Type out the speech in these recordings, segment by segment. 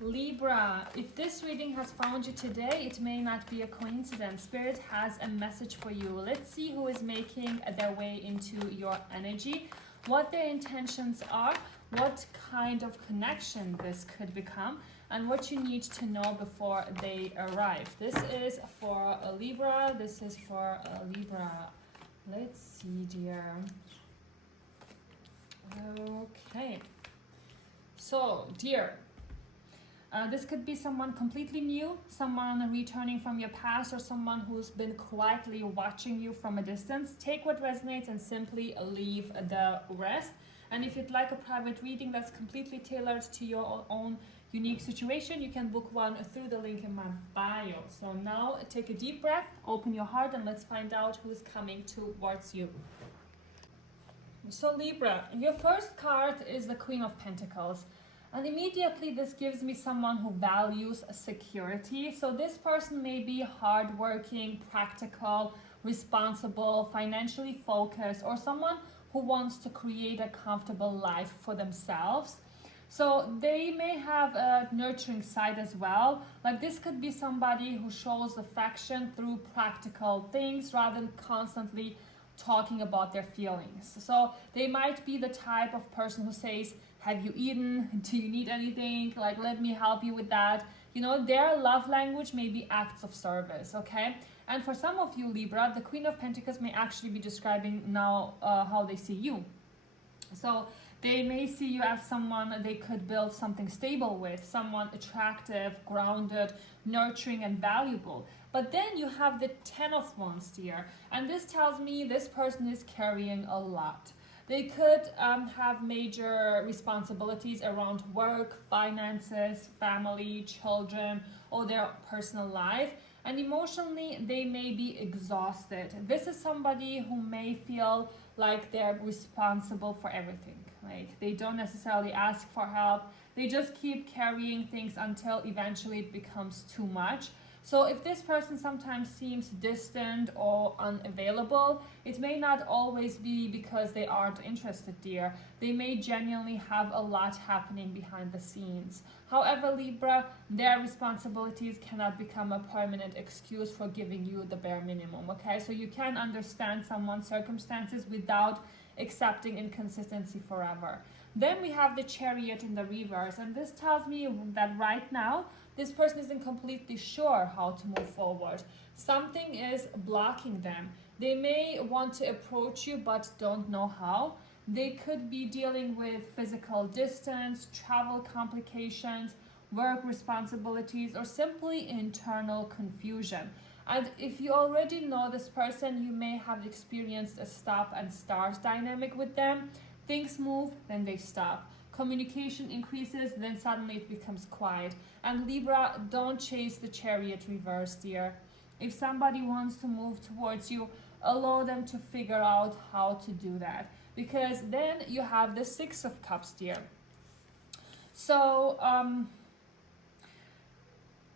Libra, if this reading has found you today, it may not be a coincidence. Spirit has a message for you. Let's see who is making their way into your energy, what their intentions are, what kind of connection this could become, and what you need to know before they arrive. This is for a Libra. This is for a Libra. Let's see, dear. Okay. So, dear, this could be someone completely new, someone returning from your past, or someone who's been quietly watching you from a distance. Take what resonates and simply leave the rest. And if you'd like a private reading that's completely tailored to your own unique situation, you can book one through the link in my bio. So now take a deep breath, open your heart, and let's find out who's coming towards you. So Libra, your first card is the Queen of Pentacles. And immediately this gives me someone who values security. So this person may be hardworking, practical, responsible, financially focused, or someone who wants to create a comfortable life for themselves. So they may have a nurturing side as well. Like this could be somebody who shows affection through practical things rather than constantly talking about their feelings. So they might be the type of person who says, have you eaten? Do you need anything? Like, let me help you with that. You know, their love language may be acts of service, okay? And for some of you, Libra, the Queen of Pentacles may actually be describing now how they see you. So they may see you as someone they could build something stable with, someone attractive, grounded, nurturing, and valuable. But then you have the 10 of Wands here, and this tells me this person is carrying a lot. They could have major responsibilities around work, finances, family, children, or their personal life. And emotionally, they may be exhausted. This is somebody who may feel like they're responsible for everything. Like they don't necessarily ask for help. They just keep carrying things until eventually it becomes too much. So if this person sometimes seems distant or unavailable, it may not always be because they aren't interested, dear. They may genuinely have a lot happening behind the scenes. However, Libra, their responsibilities cannot become a permanent excuse for giving you the bare minimum, okay? So you can understand someone's circumstances without accepting inconsistency forever. Then we have the Chariot in the reverse, and this tells me that right now, this person isn't completely sure how to move forward. Something is blocking them. They may want to approach you but don't know how. They could be dealing with physical distance, travel complications, work responsibilities, or simply internal confusion. And if you already know this person, you may have experienced a stop and start dynamic with them. Things move, then they stop. Communication increases, then suddenly it becomes quiet. And Libra, don't chase the Chariot reverse, dear. If somebody wants to move towards you, allow them to figure out how to do that. Because then you have the Six of Cups, dear. So,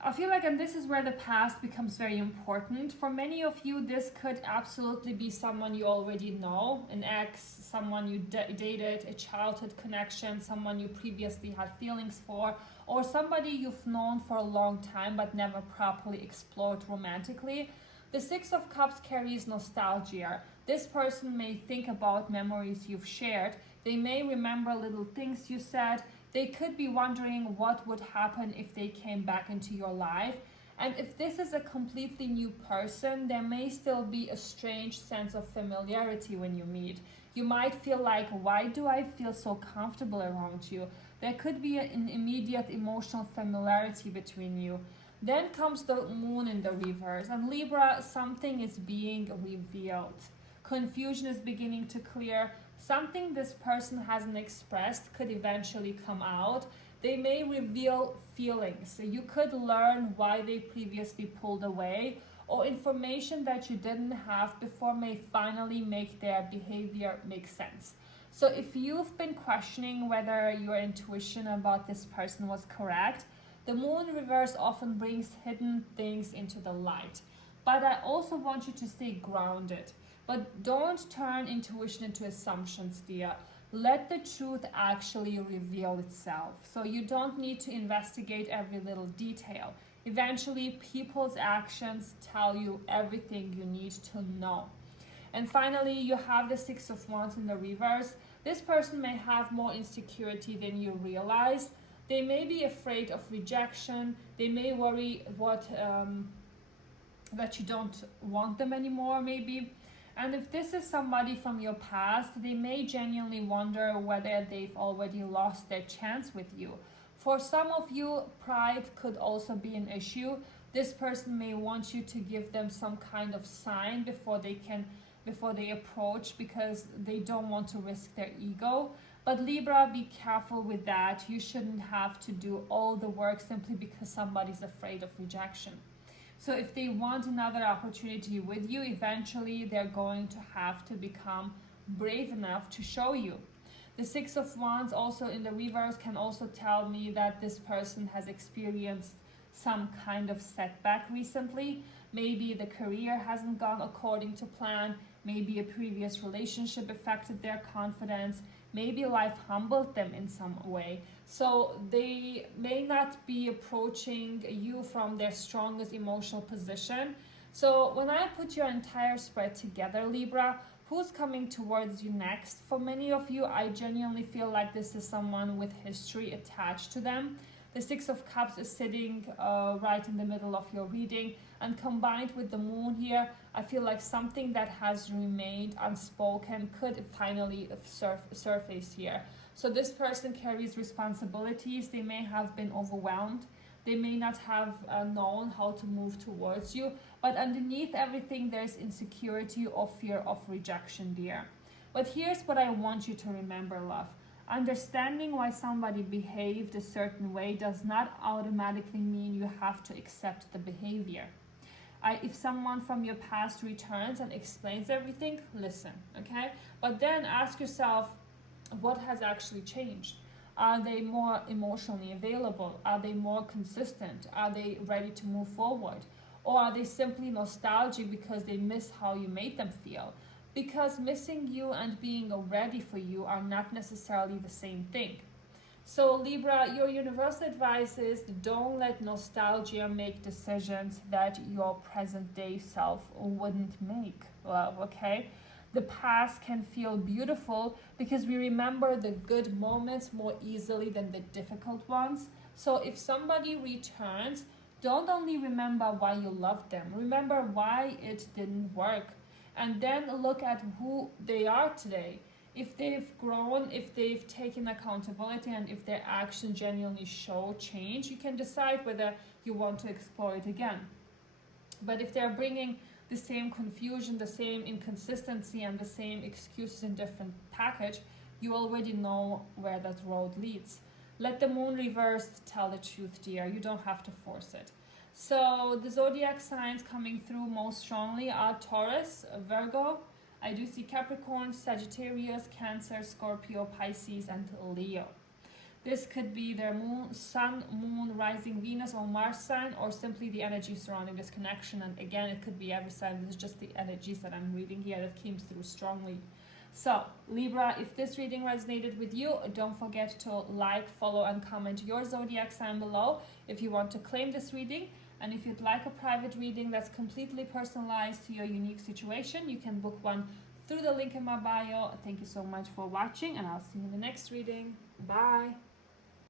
I feel like, and this is where the past becomes very important. For many of you, this could absolutely be someone you already know, an ex, someone you dated, a childhood connection, someone you previously had feelings for, or somebody you've known for a long time but never properly explored romantically. The Six of Cups carries nostalgia. This person may think about memories you've shared. They may remember little things you said. They could be wondering what would happen if they came back into your life. And if this is a completely new person, there may still be a strange sense of familiarity when you meet. You might feel like, why do I feel so comfortable around you? There could be an immediate emotional familiarity between you. Then comes the Moon in the reverse. And Libra, something is being revealed. Confusion is beginning to clear. Something this person hasn't expressed could eventually come out. They may reveal feelings. So you could learn why they previously pulled away, or information that you didn't have before may finally make their behavior make sense. So if you've been questioning whether your intuition about this person was correct, the Moon reverse often brings hidden things into the light. But I also want you to stay grounded. But don't turn intuition into assumptions, dear. let the truth actually reveal itself. So you don't need to investigate every little detail. Eventually, people's actions tell you everything you need to know. And finally, you have the Six of Wands in the reverse. This person may have more insecurity than you realize. They may be afraid of rejection. They may worry that you don't want them anymore, maybe. And if this is somebody from your past, they may genuinely wonder whether they've already lost their chance with you. For some of you, pride could also be an issue. This person may want you to give them some kind of sign before they approach, because they don't want to risk their ego. But Libra, be careful with that. You shouldn't have to do all the work simply because somebody's afraid of rejection. So if they want another opportunity with you, eventually they're going to have to become brave enough to show you. The Six of Wands also in the reverse can also tell me that this person has experienced some kind of setback recently. Maybe the career hasn't gone according to plan. Maybe a previous relationship affected their confidence. Maybe life humbled them in some way. So they may not be approaching you from their strongest emotional position. So when I put your entire spread together, Libra, who's coming towards you next? For many of you, I genuinely feel like this is someone with history attached to them. The Six of Cups is sitting right in the middle of your reading, and combined with the moon here, I feel like something that has remained unspoken could finally surface here. So this person carries responsibilities. They may have been overwhelmed. They may not have known how to move towards you, but underneath everything, there's insecurity or fear of rejection there. But here's what I want you to remember, love. Understanding why somebody behaved a certain way does not automatically mean you have to accept the behavior. If someone from your past returns and explains everything, listen, okay? But then ask yourself, what has actually changed? Are they more emotionally available? Are they more consistent? Are they ready to move forward? Or are they simply nostalgic because they miss how you made them feel? Because missing you and being ready for you are not necessarily the same thing. So Libra, your universal advice is don't let nostalgia make decisions that your present day self wouldn't make, love, okay? The past can feel beautiful because we remember the good moments more easily than the difficult ones. So if somebody returns, don't only remember why you loved them, remember why it didn't work. And then look at who they are today. If they've grown, if they've taken accountability, and if their actions genuinely show change, you can decide whether you want to explore it again. But if they're bringing the same confusion, the same inconsistency, and the same excuses in different package, you already know where that road leads. Let the moon reverse tell the truth, dear. You don't have to force it. So the zodiac signs coming through most strongly are Taurus, Virgo. I do see Capricorn, Sagittarius, Cancer, Scorpio, Pisces, and Leo. This could be their moon, sun, moon, rising Venus, or Mars sign, or simply the energy surrounding this connection. And again, it could be every sign. This is just the energies that I'm reading here that came through strongly. So Libra, if this reading resonated with you, don't forget to like, follow, and comment your zodiac sign below if you want to claim this reading. And if you'd like a private reading that's completely personalized to your unique situation, you can book one through the link in my bio. Thank you so much for watching, and I'll see you in the next reading. Bye.